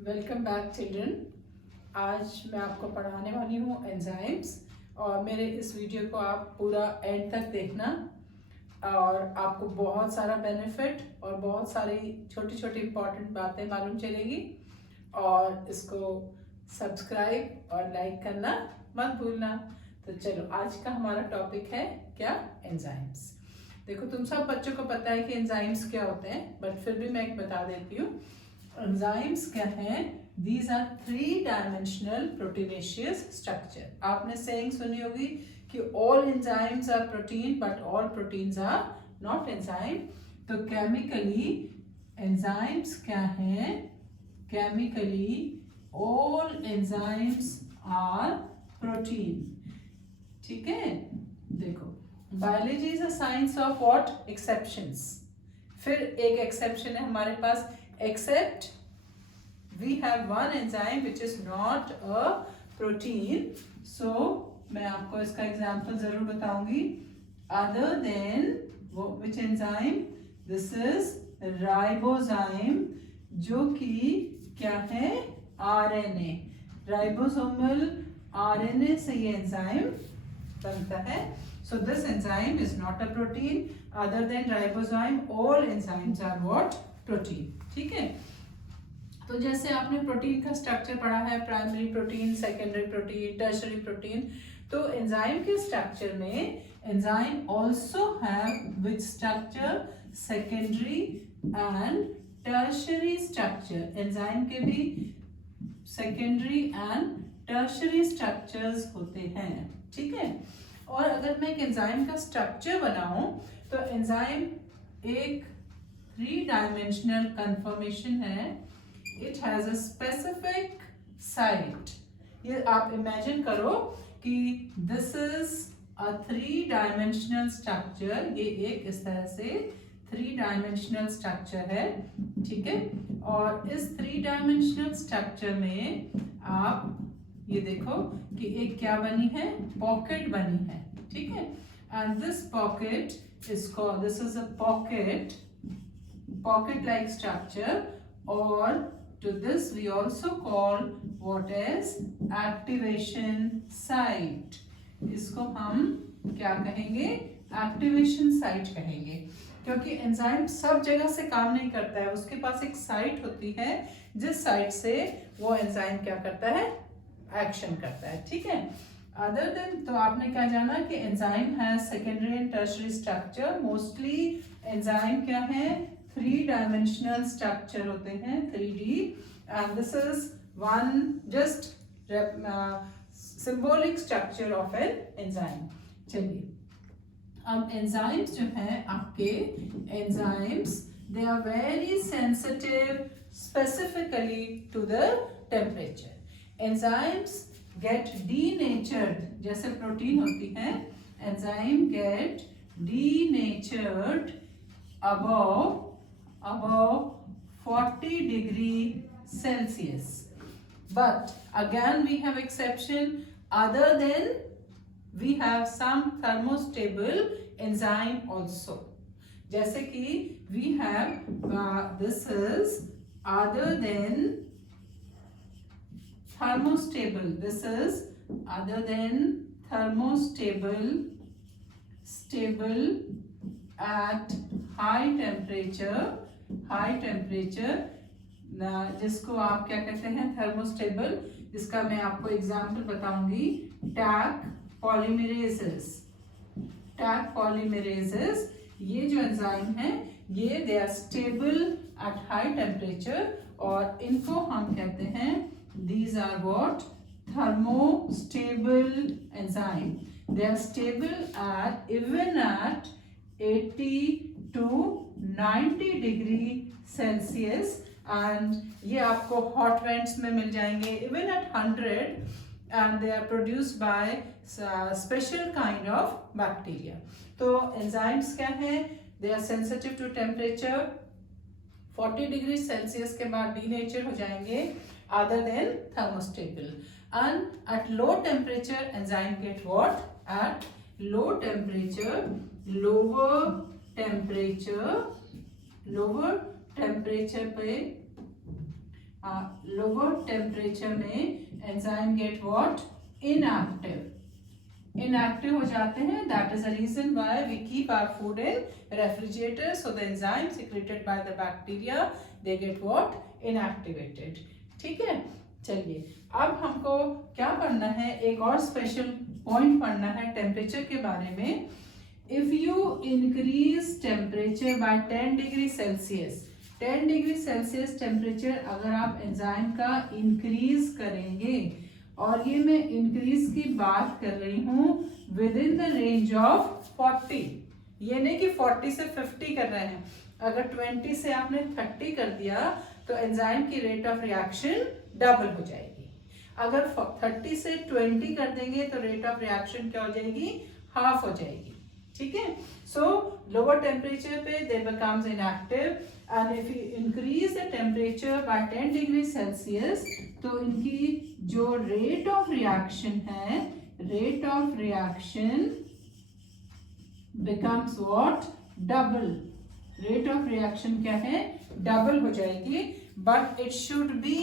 Welcome back children. आज मैं आपको पढ़ाने वाली हूँ एंजाइम्स और मेरे इस वीडियो को आप पूरा एंड तक देखना और आपको बहुत सारा बेनिफिट और बहुत सारी छोटी छोटी इम्पॉर्टेंट बातें मालूम चलेगी। और इसको सब्सक्राइब और लाइक करना मत भूलना। तो चलो, आज का हमारा टॉपिक है क्या? एंजाइम्स। देखो, तुम सब बच्चों को पता है कि एंजाइम्स क्या होते हैं, बट फिर भी मैं एक बता देती हूँ। एंजाइम्स क्या हैं? These are three dimensional proteinaceous structure. आपने saying सुनी होगी कि all enzymes are protein but all proteins are not enzyme. तो chemically enzymes क्या हैं? Chemically all enzymes are protein. ठीक है? देखो, biology is a science of what? Exceptions. फिर एक exception है हमारे पास, except we have one enzyme which is not a protein. So मैं आपको इसका example जरूर बताऊंगी. Other than which enzyme? This is ribozyme, जो कि क्या है? RNA. Ribosomal RNA से ये enzyme बनता है. So this enzyme is not a protein. Other than ribozyme, all enzymes are what? Protein. ठीक है? तो जैसे आपने प्रोटीन का स्ट्रक्चर पढ़ा है, primary protein, secondary protein, tertiary protein, तो एंजाइम के स्ट्रक्चर में enzyme also have which structure? Secondary and tertiary structure. Enzyme के भी सेकेंडरी एंड टर्शरी स्ट्रक्चर्स होते हैं. ठीक है? और अगर मैं एक एंजाइम का स्ट्रक्चर बनाऊं तो एंजाइम एक 3 डायमेंशनल कन्फर्मेशन है. It has a specific site. ये आप इमेजिन करो कि this is a 3 dimensional structure. ये एक इस तरह से 3 dimensional structure है. ठीक है? और इस 3 dimensional structure में आप ये देखो कि एक क्या बनी है? पॉकेट बनी है. ठीक है? And this pocket is called, this is a pocket like structure, or to this we also call what is activation site. इसको हम क्या कहेंगे? एक्टिवेशन साइट कहेंगे, क्योंकि एंजाइम सब जगह से काम नहीं करता है. उसके पास एक साइट होती है जिस साइट से वो एंजाइम क्या करता है? एक्शन करता है. ठीक है? अदर देन, तो आपने क्या जाना कि एंजाइम है secondary and tertiary structure. Mostly enzyme क्या है? 3 डायमेंशनल स्ट्रक्चर होते हैं, 3D. and this is one just symbolic structure of an enzyme. चलिए, अब एंजाइम्स जो हैं आपके enzymes, they are very sensitive specifically to the temperature. Enzymes get denatured, जैसे प्रोटीन होती है, enzyme get denatured above 40 degree Celsius. But again we have exception. Other than, we have some thermostable enzyme also. जैसे कि we have this is other than thermostable. This is other than thermostable, stable at high temperature. जिसको आप क्या कहते हैं? Thermostable. जिसका मैं आपको एग्जांपल बताऊंगी. टैक पॉलीमरेजेस, ये जो एंजाइम है ये they are stable at high temperature, और इनको हम कहते हैं these are what? Thermostable enzyme. They are stable at even at 80 to 90 degree Celsius. And ये आपको हॉट वेंट्स में मिल जाएंगे even at 100, and they are produced by special kind of bacteria. तो एंजाइम्स क्या है? They are sensitive to temperature. 40 degree Celsius के बाद डीनेचर हो जाएंगे, other then thermostable. And at low temperature enzyme get what? At low temperature, lower temperature पे lower temperature में enzyme get what, inactive हो जाते हैं. That is the reason why we keep our food in refrigerator, so the enzyme secreted by the bacteria they get what, inactivated. ठीक है, चलिए अब हमको क्या पढ़ना है, एक और स्पेशल पॉइंट पढ़ना है टेम्परेचर के बारे में. If you increase temperature by 10 degree Celsius, 10 degree Celsius temperature अगर आप एंजाइम का इंक्रीज करेंगे, और ये मैं इंक्रीज की बात कर रही हूँ with in the range of 40, ये नहीं कि 40 से 50 कर रहे हैं. अगर 20 से आपने 30 कर दिया तो एंजाइम की रेट ऑफ रिएक्शन डबल हो जाएगी. अगर 30 से 20 कर देंगे तो रेट ऑफ रिएक्शन क्या हो जाएगी, हाफ हो जाएगी. ठीक है, सो लोअर टेम्परेचर पे दे becomes inactive, and if you increase the temperature by 10 degree Celsius तो इनकी जो रेट ऑफ रिएक्शन है, rate of reaction becomes what, double. Rate of reaction क्या है, डबल हो जाएगी, but it should be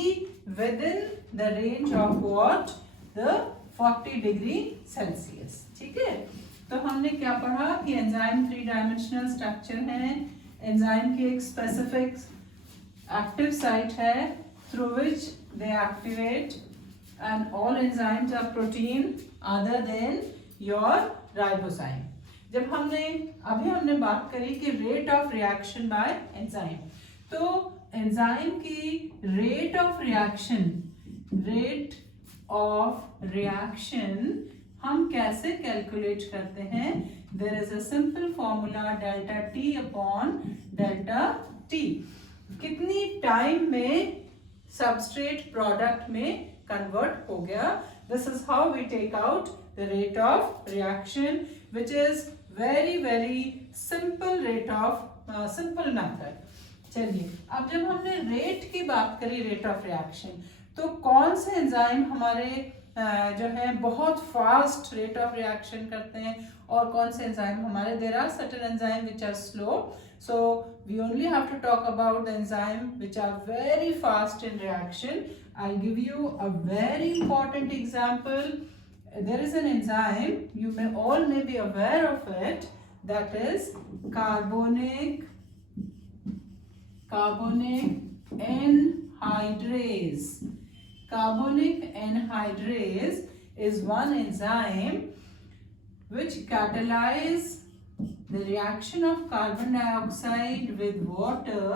with in the range of what, the 40 degree Celsius. ठीक है, तो हमने क्या पढ़ा कि एंजाइम 3 डायमेंशनल स्ट्रक्चर है. एंजाइम की एक स्पेसिफिक एक्टिव साइट है through which they activate, and all enzymes are protein other than your ribozyme. जब हमने बात करी कि rate of reaction by enzyme, तो एंजाइम की रेट ऑफ रिएक्शन हम कैसे कैलकुलेट करते हैं. There is a simple formula, delta T upon delta T. कितनी टाइम में सबस्ट्रेट प्रोडक्ट में कन्वर्ट हो गया. This is how we take out the rate of reaction, which is very simple rate of simple method. चलिए अब जब हमने rate की बात करी, रेट ऑफ रिएक्शन, तो कौन से एंजाइम हमारे जो है बहुत फास्ट रेट ऑफ रिएक्शन करते हैं और कौन से एंजाइम हमारे, there are certain enzyme which are slow. So we only have to talk about the enzyme which are very fast in reaction. I give you a very important example. There is an enzyme, you may be aware of it, that is carbonic anhydrase. Carbonic anhydrase is one enzyme which catalyzes the reaction of carbon dioxide with water,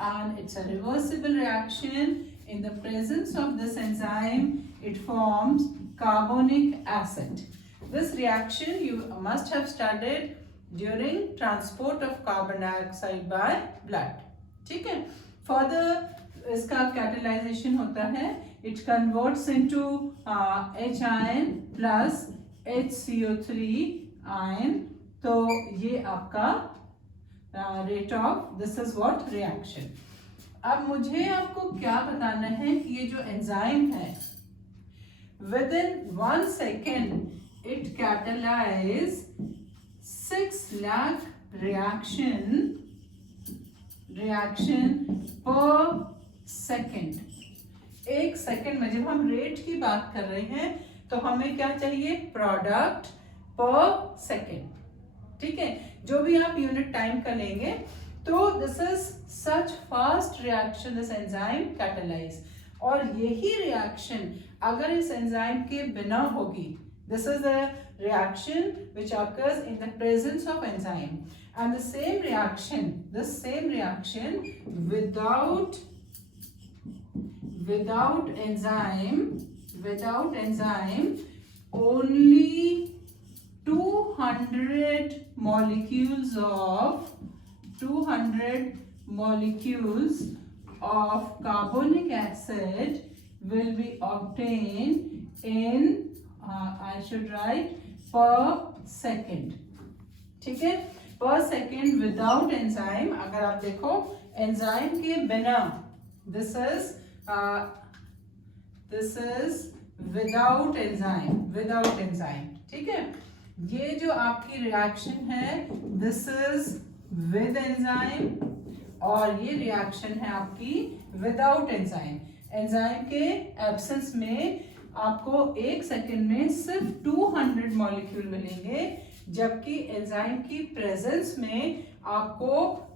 and it's a reversible reaction. In the presence of this enzyme, it forms carbonic acid. This reaction you must have studied during transport of carbon dioxide by blood. ठीक है, further इसका catalyzation होता है, it converts into H ion plus HCO3 ion. तो ये आपका rate of, this is what reaction. अब मुझे आपको क्या बताना है कि ये जो एंजाइम है, within 1 second it catalyzes 6 lakh reaction per second. एक सेकेंड में, जब हम रेट की बात कर रहे हैं तो हमें क्या चाहिए, प्रोडक्ट पर सेकेंड. ठीक है, जो भी आप यूनिट टाइम का लेंगे, तो this is such fast reaction this enzyme catalyse. और यही रिएक्शन अगर इस एंजाइम के बिना होगी, this is the reaction which occurs in the presence of enzyme, and the same reaction without enzyme only 200 molecules of carbonic acid will be obtained in I should write per second. ठीक है, per second without enzyme. अगर आप देखो enzyme के बिना, this is without enzyme. ठीक है, ये जो आपकी रिएक्शन है, this is with enzyme, और ये रिएक्शन है आपकी विदाउट एंजाइम, एंजाइम के एब्सेंस में आपको 1 सेकेंड में सिर्फ 200 मॉलिक्यूल मिलेंगे, जबकि एंजाइम की प्रेजेंस में आपको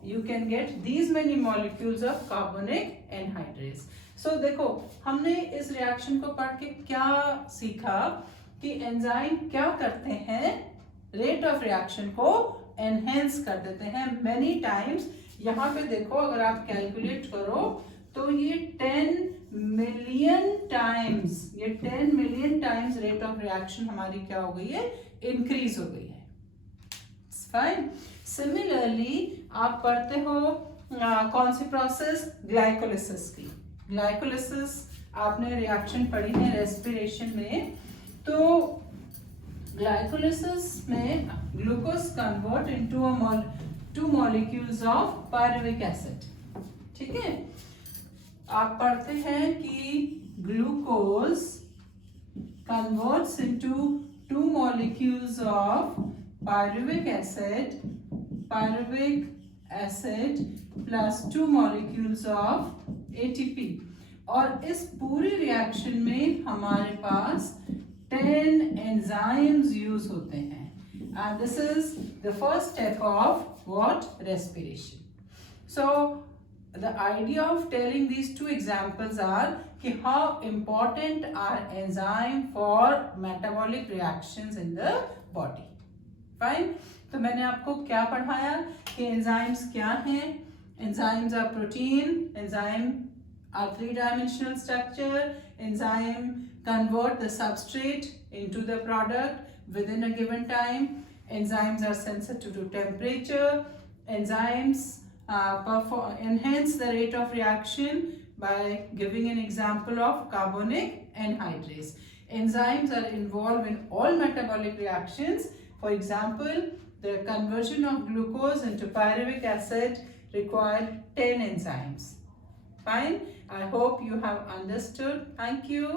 you can get these many molecules of carbonic anhydrase. So देखो हमने इस रिएक्शन को पढ़ के क्या सीखा कि एंजाइम क्या करते हैं, रेट ऑफ रिएक्शन को एनहेंस कर देते हैं मेनी टाइम्स। यहाँ पे देखो अगर आप कैलकुलेट करो तो ये 10 मिलियन टाइम्स, ये 10 million times rate of reaction हमारी क्या हो गई है, इंक्रीज हो गई है। फाइन। सिमिलरली आप पढ़ते हो कौन सी प्रोसेस, ग्लाइकोलिसिस की। ग्लाइकोलिसिस आपने रिएक्शन पढ़ी है रेस्पिरेशन में। तो ग्लाइकोलिसिस में glucose convert into two molecules of pyruvic acid. ठीक है, आप पढ़ते हैं कि glucose converts into 2 molecules of pyruvic acid plus 2 molecules of ATP। और इस पूरी रिएक्शन में हमारे पास 10 enzymes यूज होते हैं, and this is the first step of what, respiration। So the idea of telling these two examples are कि how important are enzyme for metabolic reactions in the body। Fine। तो मैंने आपको क्या पढ़ाया कि enzymes क्या हैं। enzymes are protein, enzyme are 3-dimensional structure, enzyme convert the substrate into the product within a given time, enzymes are sensitive to temperature, enzymes enhance the rate of reaction by giving an example of carbonic anhydrase। Enzymes are involved in all metabolic reactions. For example, the conversion of glucose into pyruvic acid require 10 enzymes। Fine. I hope you have understood. Thank you.